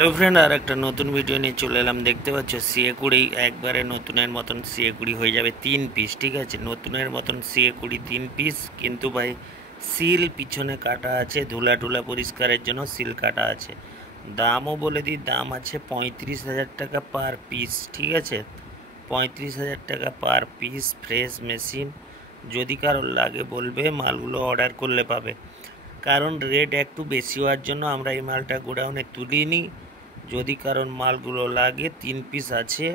Hello friend, আর একটা নতুন video নিয়ে চলে এলাম। দেখতে পাচ্ছ সিএ কুড়ি একবারে নতুনের মতন সিএ কুড়ি হয়ে যাবে 3 পিস। ঠিক আছে, নতুনের মতন সিএ কুড়ি 3 পিস, কিন্তু ভাই সিল পিছনে কাটা আছে, ধুলা টুলা পরিষ্কারের জন্য সিল কাটা আছে। দামও বলে দিই, দাম আছে 35,000 টাকা পার পিস। ঠিক আছে, 35,000 টাকা পার পিস, ফ্রেশ মেশিন। যদি কারোর লাগে বলবে, মালগুলো অর্ডার করলে পাবে। কারণ রেট একটু বেশি হওয়ার জন্য আমরা এই মালটা গোডাউনে তুলিনি। যদি কারণ মালগুলো লাগে 3 পিস আছে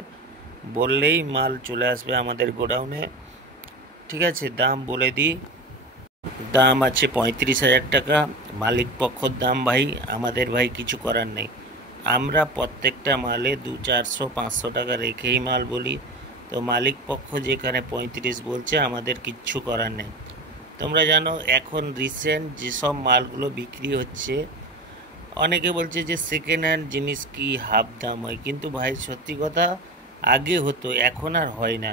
বললেই মাল চলে আসবে আমাদের গোডাউনে। ঠিক আছে, দাম বলে দিই, দাম আছে 35,000 টাকা। মালিক পক্ষর দাম ভাই, আমাদের ভাই কিছু করার নেই। আমরা প্রত্যেকটা মালে 200-400-500 টাকা রেখেই মাল বলি। তো মালিক পক্ষ যেখানে 35 বলছে, আমাদের কিচ্ছু করার নেই। তোমরা জানো এখন রিসেন্ট যেসব মালগুলো বিক্রি হচ্ছে, অনেকে বলছে যে সেকেন্ড হ্যান্ড জিনিস কি হাফ দাম হয়, কিন্তু ভাই সত্যি কথা, আগে হতো, এখন আর হয় না।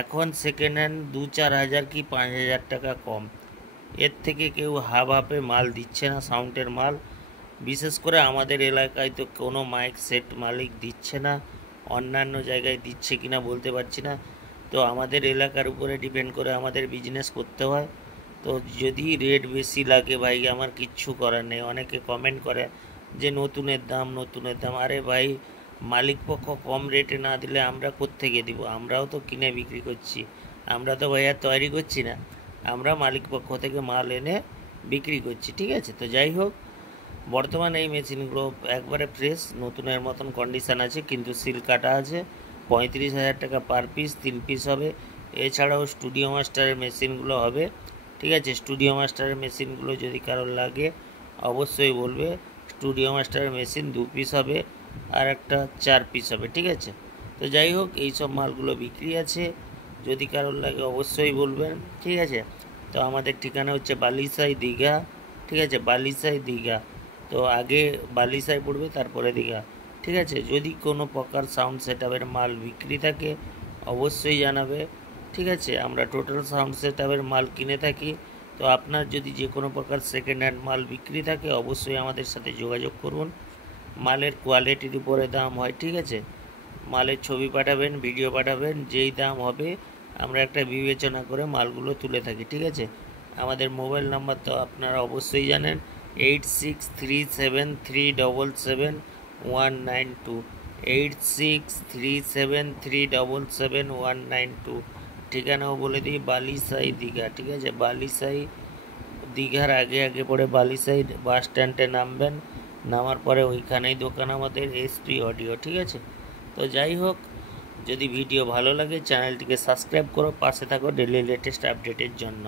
এখন সেকেন্ড হ্যান্ড 2-4 হাজার কি 5,000 টাকা কম। এর থেকে কেউ হাফ হাফে মাল দিচ্ছে না, সাউন্ডের মাল। বিশেষ করে আমাদের এলাকায় তো কোনো মাইক সেট মালিক দিচ্ছে না। অন্যান্য জায়গায় দিচ্ছে কিনা বলতে পারছি না। তো আমাদের এলাকার উপরে ডিপেন্ড করে আমাদের বিজনেস করতে হয়। তো যদি রেট বেশি লাগে ভাই, আমার কিচ্ছু করার নেই। অনেকে কমেন্ট করে যে নতুনের দাম, নতুনের দাম। আরে ভাই, মালিক পক্ষ কম রেটে না দিলে আমরা কোত্থেকে দিব? আমরাও তো কিনে বিক্রি করছি, আমরা তো ভাই আর তৈরি করছি না। আমরা মালিক পক্ষ থেকে মাল এনে বিক্রি করছি। ঠিক আছে, তো যাই হোক, বর্তমানে এই মেশিনগুলো একবারে ফ্রেশ নতুনের মতন কন্ডিশান আছে, কিন্তু সিল কাটা আছে। 35,000 টাকা পার পিস, 3 পিস হবে। এছাড়াও স্টুডিও মাস্টারের মেশিনগুলো হবে। ঠিক আছে, স্টুডিও মাস্টারের মেশিনগুলো যদি কারোর লাগে অবশ্যই বলবে। স্টুডিও মাস্টারের মেশিন 2 পিস হবে, আর একটা 4 পিস হবে। ঠিক আছে, তো যাই হোক, এই সব মালগুলো বিক্রি আছে, যদি কারোর লাগে অবশ্যই বলবেন। ঠিক আছে, তো আমাদের ঠিকানা হচ্ছে বালিসাই, দীঘা। ঠিক আছে, বালিসাই, দীঘা। তো আগে বালিসাই পড়বে, তারপরে দীঘা। ঠিক আছে, যদি কোনো প্রকার সাউন্ড সেটআপের মাল বিক্রি থাকে অবশ্যই জানাবে। ঠিক আছে, আমরা টোটাল সাউন্ড সেটআপের মাল কিনে থাকি। তো আপনার যদি যে কোনো প্রকার সেকেন্ড হ্যান্ড মাল বিক্রি থাকে অবশ্যই আমাদের সাথে যোগাযোগ করুন। মালের কোয়ালিটির উপরে দাম হয়। ঠিক আছে, মালের ছবি পাঠাবেন, ভিডিও পাঠাবেন, যেই দাম হবে আমরা একটা বিবেচনা করে মালগুলো তুলে থাকি। ঠিক আছে, আমাদের মোবাইল নাম্বার তো আপনারা অবশ্যই জানেন, 8637377192, 8637377192। ঠিকানাও বলে দিই, বালিসাই, দীঘা। ঠিক আছে, বালিসাই, দীঘার আগে আগে পড়ে বালিসাই বাস স্ট্যান্ডে নামবেন। নামার পরে ওইখানেই দোকান আমাদের, এসপি অডিও। ঠিক আছে, তো যাই হোক, যদি ভিডিও ভালো লাগে চ্যানেলটিকে সাবস্ক্রাইব করো, পাশে থাকো ডেলি লেটেস্ট আপডেটের জন্য।